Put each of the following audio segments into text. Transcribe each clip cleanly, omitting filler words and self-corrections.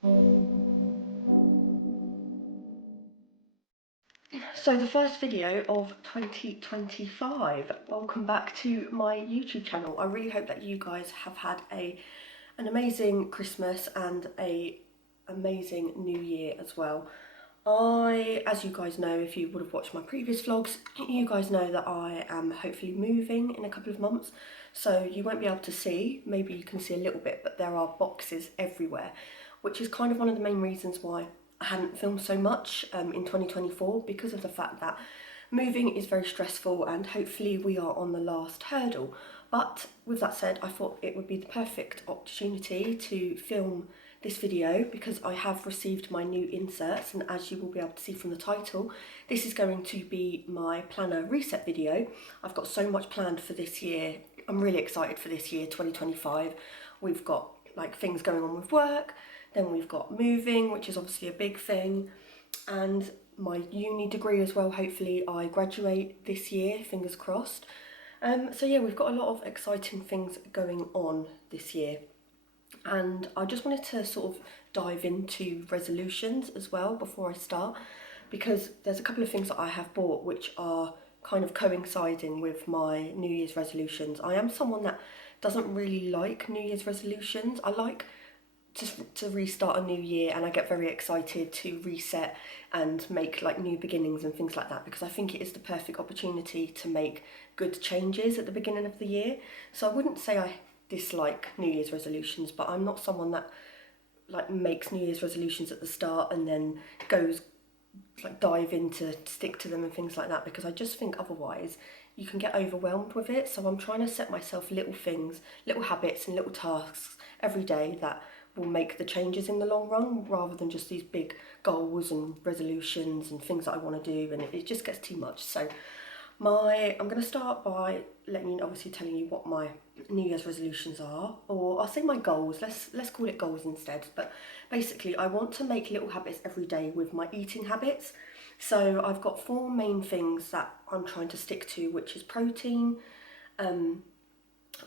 So the first video of 2025. Welcome back to my YouTube channel. I really hope that you guys have had an amazing Christmas and a amazing New Year as well. As you guys know, if you would have watched my previous vlogs, you guys know that I am hopefully moving in a couple of months. So you won't be able to see, maybe you can see a little bit, but there are boxes everywhere, which is kind of one of the main reasons why I hadn't filmed so much in 2024, because of the fact that moving is very stressful and hopefully we are on the last hurdle. But with that said, I thought it would be the perfect opportunity to film this video because I have received my new inserts, and as you will be able to see from the title, this is going to be my planner reset video. I've got so much planned for this year. I'm really excited for this year, 2025. We've got like things going on with work, then we've got moving, which is obviously a big thing, and my uni degree as well. Hopefully I graduate this year, fingers crossed. So yeah, we've got a lot of exciting things going on this year. And I just wanted to sort of dive into resolutions as well before I start, because there's a couple of things that I have bought which are kind of coinciding with my New Year's resolutions. I am someone that doesn't really like New Year's resolutions. I like to restart a new year, and I get very excited to reset and make like new beginnings and things like that, because I think it is the perfect opportunity to make good changes at the beginning of the year. So I wouldn't say I dislike New Year's resolutions, but I'm not someone that like makes New Year's resolutions at the start and then goes like dive into stick to them and things like that, because I just think otherwise you can get overwhelmed with it. So I'm trying to set myself little things, little habits and little tasks every day that will make the changes in the long run, rather than just these big goals and resolutions and things that I want to do, and it just gets too much. So I'm going to start by obviously telling you what my New Year's resolutions are, or I'll say my goals. Let's call it goals instead. But basically, I want to make little habits every day with my eating habits. So I've got four main things that I'm trying to stick to, which is protein,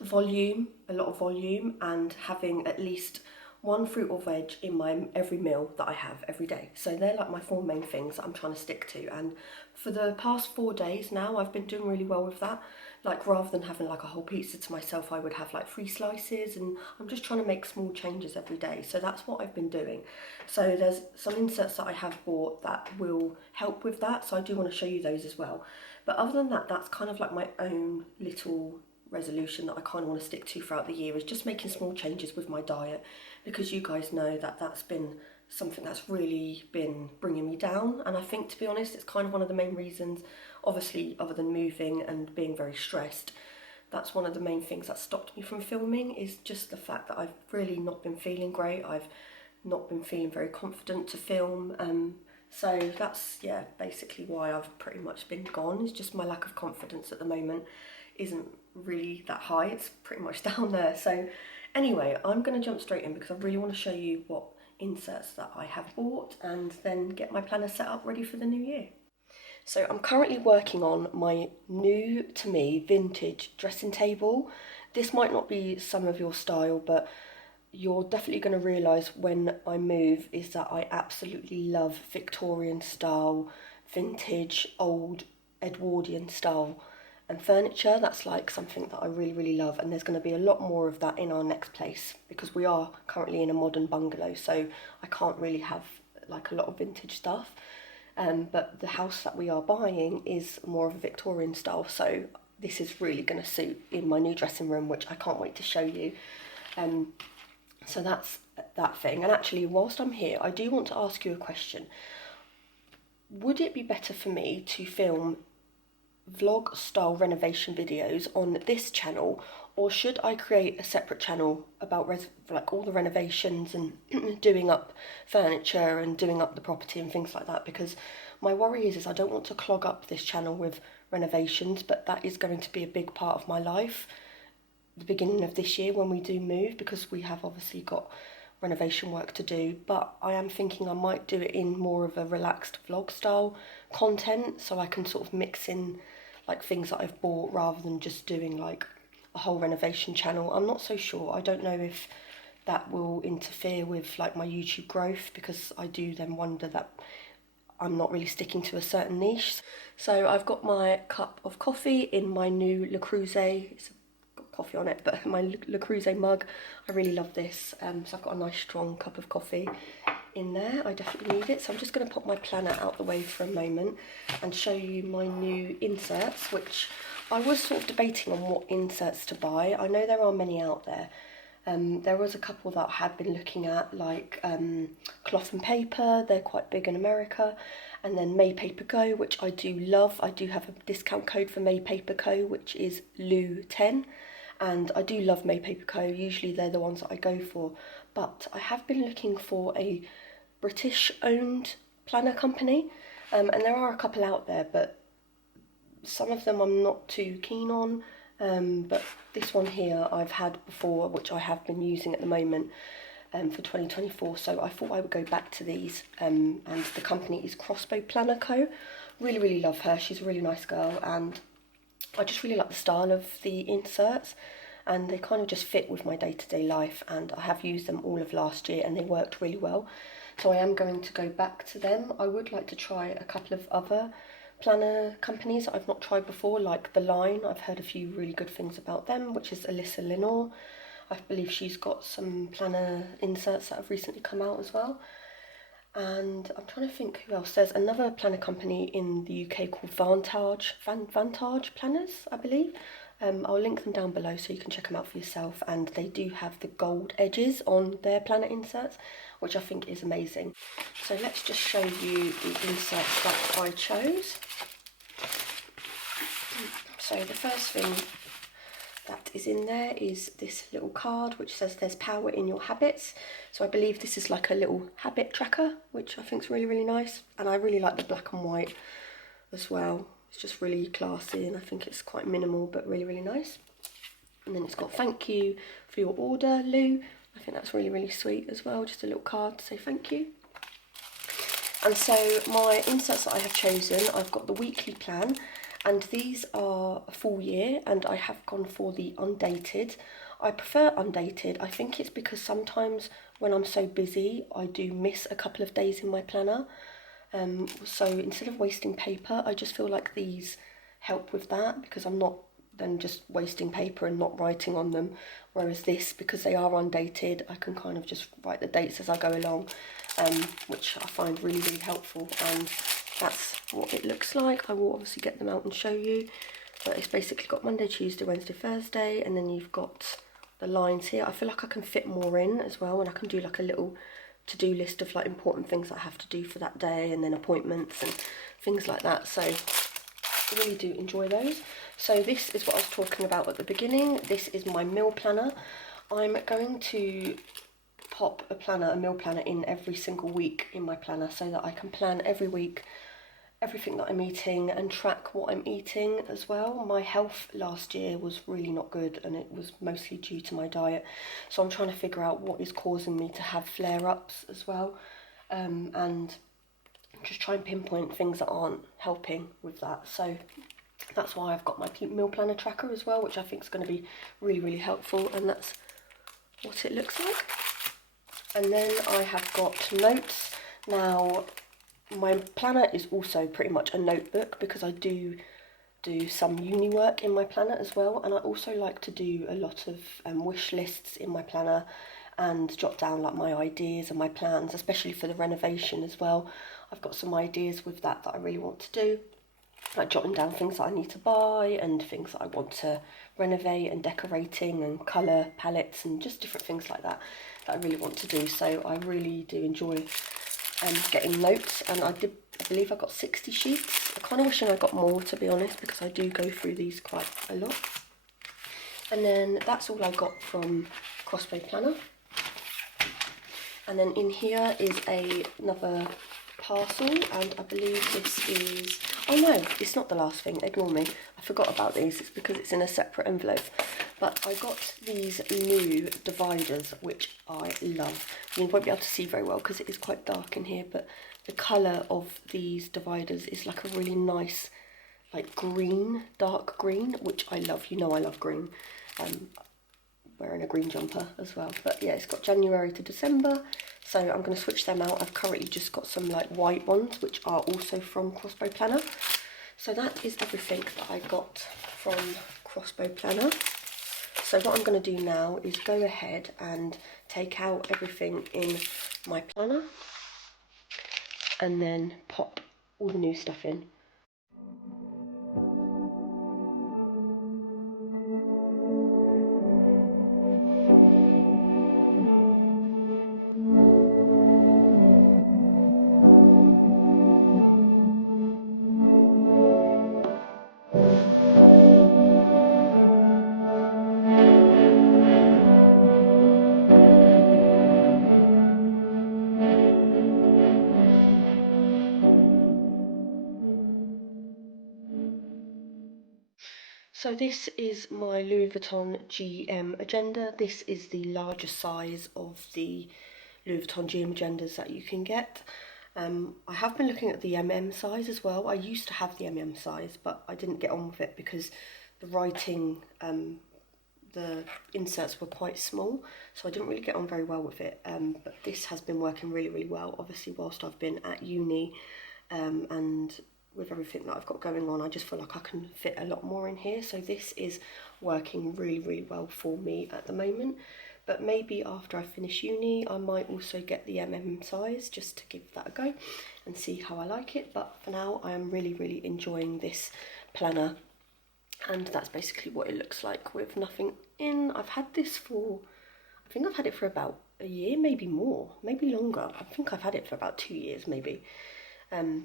volume, a lot of volume, and having at least one fruit or veg in my every meal that I have every day. So they're like my four main things that I'm trying to stick to, and for the past 4 days now I've been doing really well with that. Like, rather than having like a whole pizza to myself, I would have like 3 slices, and I'm just trying to make small changes every day. So that's what I've been doing. So there's some inserts that I have bought that will help with that, so I do want to show you those as well. But other than that, that's kind of like my own little resolution that I kind of want to stick to throughout the year, is just making small changes with my diet, because you guys know that that's been something that's really been bringing me down. And I think, to be honest, it's kind of one of the main reasons, obviously other than moving and being very stressed, that's one of the main things that stopped me from filming, is just the fact that I've really not been feeling great. I've not been feeling very confident to film. So that's, yeah, basically why I've pretty much been gone. It's just my lack of confidence at the moment isn't really that high. It's pretty much down there. So anyway, I'm going to jump straight in because I really want to show you what inserts that I have bought, and then get my planner set up ready for the new year. So I'm currently working on my new, to me, vintage dressing table. This might not be some of your style, but you're definitely going to realise when I move is that I absolutely love Victorian style, vintage, old Edwardian style and furniture. That's like something that I really, really love, and there's going to be a lot more of that in our next place, because we are currently in a modern bungalow, so I can't really have like a lot of vintage stuff. But the house that we are buying is more of a Victorian style, so this is really going to suit in my new dressing room, which I can't wait to show you. So that's that thing. And actually, whilst I'm here, I do want to ask you a question. Would it be better for me to film vlog style renovation videos on this channel, or should I create a separate channel about like all the renovations and doing up furniture and doing up the property and things like that? Because my worry is I don't want to clog up this channel with renovations, but that is going to be a big part of my life the beginning of this year when we do move, because we have obviously got renovation work to do. But I am thinking I might do it in more of a relaxed vlog style content, so I can sort of mix in like things that I've bought rather than just doing like a whole renovation channel. I'm not so sure. I don't know if that will interfere with like my YouTube growth, because I do then wonder that I'm not really sticking to a certain niche. So I've got my cup of coffee in my new Le Creuset, it's got coffee on it, but my Le Creuset mug. I really love this, so I've got a nice strong cup of coffee in there. I definitely need it. So I'm just going to pop my planner out the way for a moment and show you my new inserts, which I was sort of debating on what inserts to buy. I know there are many out there. There was a couple that I had been looking at, like Cloth and Paper, they're quite big in America, and then May Paper Co, which I do love. I do have a discount code for May Paper Co, which is louisvuitton, and I do love May Paper Co. Usually they're the ones that I go for, but I have been looking for a British-owned planner company, and there are a couple out there, but some of them I'm not too keen on. But this one here I've had before, which I have been using at the moment for 2024, so I thought I would go back to these, and the company is Crossbow Planner Co. Really love her, she's a really nice girl, and I just really like the style of the inserts, and they kind of just fit with my day-to-day life, and I have used them all of last year and they worked really well, so I am going to go back to them. I would like to try a couple of other planner companies that I've not tried before, like The Line. I've heard a few really good things about them, which is Alyssa Lenore. I believe she's got some planner inserts that have recently come out as well. And I'm trying to think who else. There's another planner company in the UK called Vantage Planners, I believe. I'll link them down below so you can check them out for yourself, and they do have the gold edges on their planner inserts, which I think is amazing. So let's just show you the inserts that I chose. So the first thing that is in there is this little card which says there's power in your habits. So I believe this is like a little habit tracker, which I think is really nice, and I really like the black and white as well. It's just really classy, and I think it's quite minimal but really nice. And then it's got thank you for your order, Lou. I think that's really sweet as well, just a little card to say thank you. And so my inserts that I have chosen, I've got the weekly plan, and these are a full year, and I have gone for the undated. I prefer undated. I think it's because sometimes when I'm so busy I do miss a couple of days in my planner. So instead of wasting paper, I just feel like these help with that, because I'm not then just wasting paper and not writing on them. Whereas this, because they are undated, I can kind of just write the dates as I go along, which I find really helpful. And that's what it looks like. I will obviously get them out and show you, but it's basically got Monday, Tuesday, Wednesday, Thursday, and then you've got the lines here. I feel like I can fit more in as well, and I can do like a little to-do list of like important things I have to do for that day, and then appointments and things like that. So I really do enjoy those. So this is what I was talking about at the beginning. This is my meal planner. I'm going to pop a meal planner in every single week in my planner, so that I can plan every week everything that I'm eating and track what I'm eating as well. My health last year was really not good, and it was mostly due to my diet. So I'm trying to figure out what is causing me to have flare-ups as well, and just try and pinpoint things that aren't helping with that. So that's why I've got my meal planner tracker as well, which I think is going to be really helpful, and that's what it looks like. And then I have got notes. Now my planner is also pretty much a notebook, because I do some uni work in my planner as well, and I also like to do a lot of wish lists in my planner and jot down like my ideas and my plans, especially for the renovation as well. I've got some ideas with that I really want to do, like jotting down things that I need to buy and things that I want to renovate, and decorating and colour palettes and just different things like that I really want to do. So I really do enjoy getting notes, and I believe I got 60 sheets. I kind of wishing I got more, to be honest, because I do go through these quite a lot. And then that's all I got from Crossbow Planner. And then in here is another parcel, and I believe this is, oh no, it's not the last thing, ignore me, I forgot about these, it's because it's in a separate envelope. But I got these new dividers, which I love. You won't be able to see very well because it is quite dark in here, but the colour of these dividers is like a really nice, like green, dark green, which I love. You know I love green. wearing a green jumper as well. But yeah, it's got January to December, so I'm going to switch them out. I've currently just got some like white ones, which are also from Crossbow Planner. So that is everything that I got from Crossbow Planner. So what I'm going to do now is go ahead and take out everything in my planner and then pop all the new stuff in. So this is my Louis Vuitton GM agenda. This is the largest size of the Louis Vuitton GM agendas that you can get. I have been looking at the MM size as well. I used to have the MM size, but I didn't get on with it because the writing, the inserts were quite small, so I didn't really get on very well with it. But this has been working really, really well, obviously whilst I've been at uni, and with everything that I've got going on, I just feel like I can fit a lot more in here. So this is working really, really well for me at the moment. But maybe after I finish uni, I might also get the MM size just to give that a go and see how I like it. But for now, I am really, really enjoying this planner. And that's basically what it looks like with nothing in. I've had this for, I think I've had it for about a year, maybe more, maybe longer. I think I've had it for about 2 years maybe.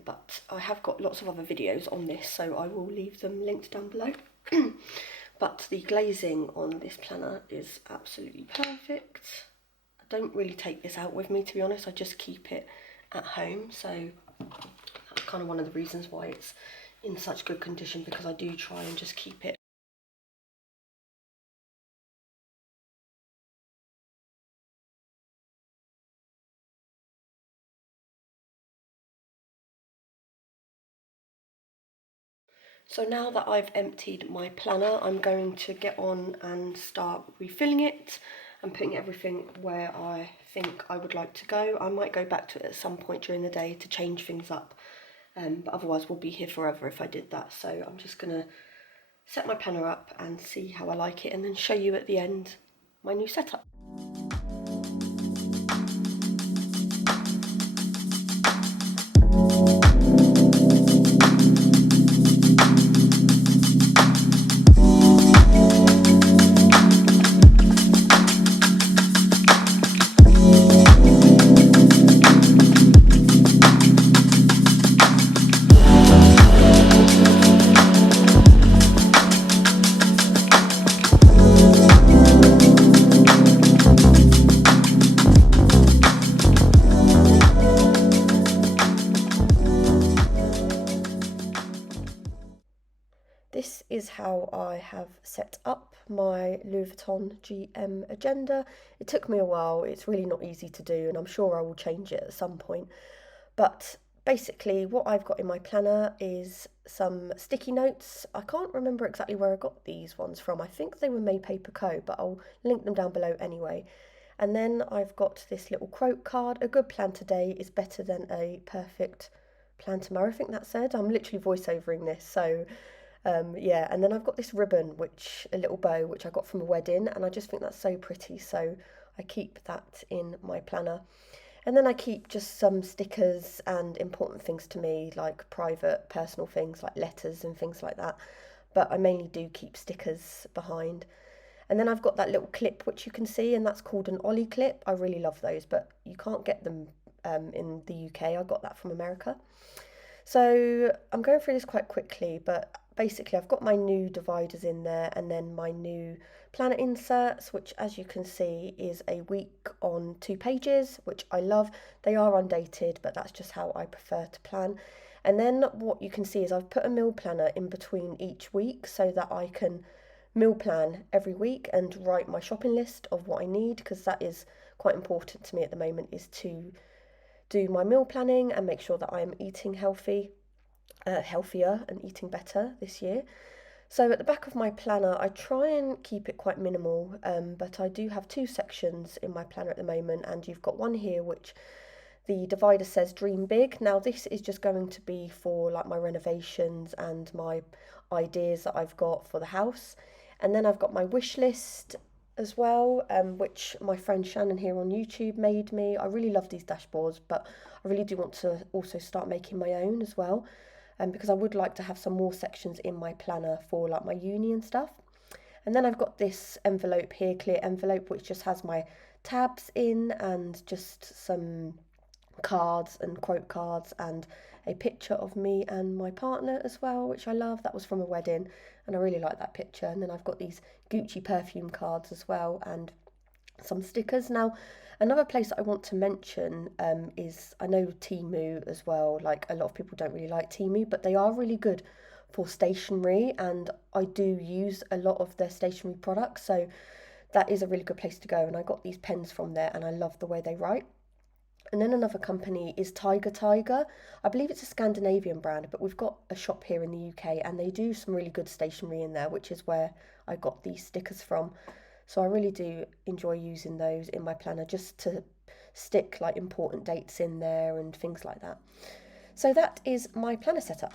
But I have got lots of other videos on this, so I will leave them linked down below. But the glazing on this planner is absolutely perfect. I don't really take this out with me, to be honest. I just keep it at home, so that's kind of one of the reasons why it's in such good condition, because I do try and just keep it. So now that I've emptied my planner, I'm going to get on and start refilling it and putting everything where I think I would like to go. I might go back to it at some point during the day to change things up, but otherwise we'll be here forever if I did that. So I'm just going to set my planner up and see how I like it, and then show you at the end my new setup. This is how I have set up my Louis Vuitton GM agenda. It took me a while, it's really not easy to do, and I'm sure I will change it at some point. But basically what I've got in my planner is some sticky notes. I can't remember exactly where I got these ones from. I think they were Made Paper Co, but I'll link them down below anyway. And then I've got this little quote card: a good plan today is better than a perfect plan tomorrow. I think that said. I'm literally voiceovering this, so yeah. And then I've got this ribbon, which a little bow, which I got from a wedding, and I just think that's so pretty, so I keep that in my planner. And then I keep just some stickers and important things to me, like private, personal things like letters and things like that. But I mainly do keep stickers behind. And then I've got that little clip which you can see, and that's called an Ollie clip. I really love those, but you can't get them in the UK. I got that from America. So I'm going through this quite quickly, but basically I've got my new dividers in there, and then my new planner inserts, which as you can see is a week on 2 pages, which I love. They are undated, but that's just how I prefer to plan. And then what you can see is I've put a meal planner in between each week so that I can meal plan every week and write my shopping list of what I need, because that is quite important to me at the moment, is to do my meal planning and make sure that I'm eating healthier and eating better this year. So at the back of my planner, I try and keep it quite minimal, but I do have two sections in my planner at the moment, and you've got one here which the divider says dream big. Now this is just going to be for like my renovations and my ideas that I've got for the house. And then I've got my wish list as well, which my friend Shannon here on YouTube made me. I really love these dashboards, but I really do want to also start making my own as well, because I would like to have some more sections in my planner for like my uni and stuff. And then I've got this envelope here, clear envelope, which just has my tabs in and just some cards and quote cards and a picture of me and my partner as well, which I love. That was from a wedding and I really like that picture. And then I've got these Gucci perfume cards as well and some stickers. Now, another place that I want to mention is, I know Temu as well, like a lot of people don't really like Temu, but they are really good for stationery and I do use a lot of their stationery products, so that is a really good place to go. And I got these pens from there and I love the way they write. And then another company is Tiger Tiger. I believe it's a Scandinavian brand, but we've got a shop here in the UK and they do some really good stationery in there, which is where I got these stickers from. So I really do enjoy using those in my planner just to stick like important dates in there and things like that. So that is my planner setup.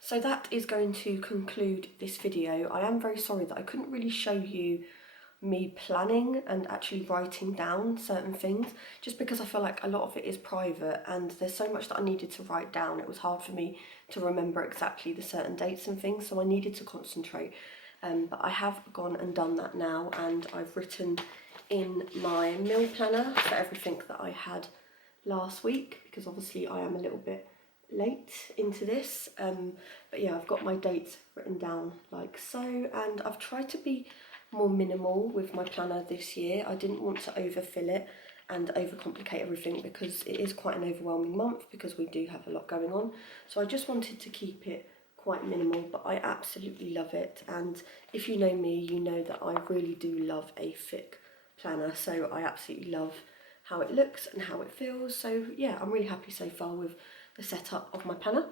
So that is going to conclude this video. I am very sorry that I couldn't really show you me planning and actually writing down certain things, just because I feel like a lot of it is private and there's so much that I needed to write down. It was hard for me to remember exactly the certain dates and things, so I needed to concentrate. But I have gone and done that now, and I've written in my meal planner for everything that I had last week, because obviously I am a little bit late into this, but yeah, I've got my dates written down like so, and I've tried to be more minimal with my planner this year. I didn't want to overfill it and overcomplicate everything because it is quite an overwhelming month because we do have a lot going on, so I just wanted to keep it quite minimal, but I absolutely love it. And if you know me, you know that I really do love a thick planner, so I absolutely love how it looks and how it feels. So yeah, I'm really happy so far with the setup of my planner,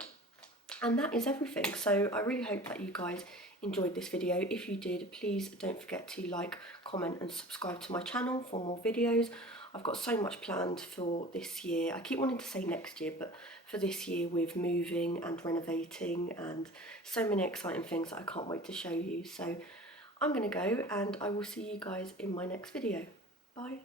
and that is everything. So I really hope that you guys enjoyed this video. If you did, please don't forget to like, comment and subscribe to my channel for more videos. I've got so much planned for this year. I keep wanting to say next year, but for this year, with moving and renovating and so many exciting things that I can't wait to show you. So I'm going to go and I will see you guys in my next video. Bye.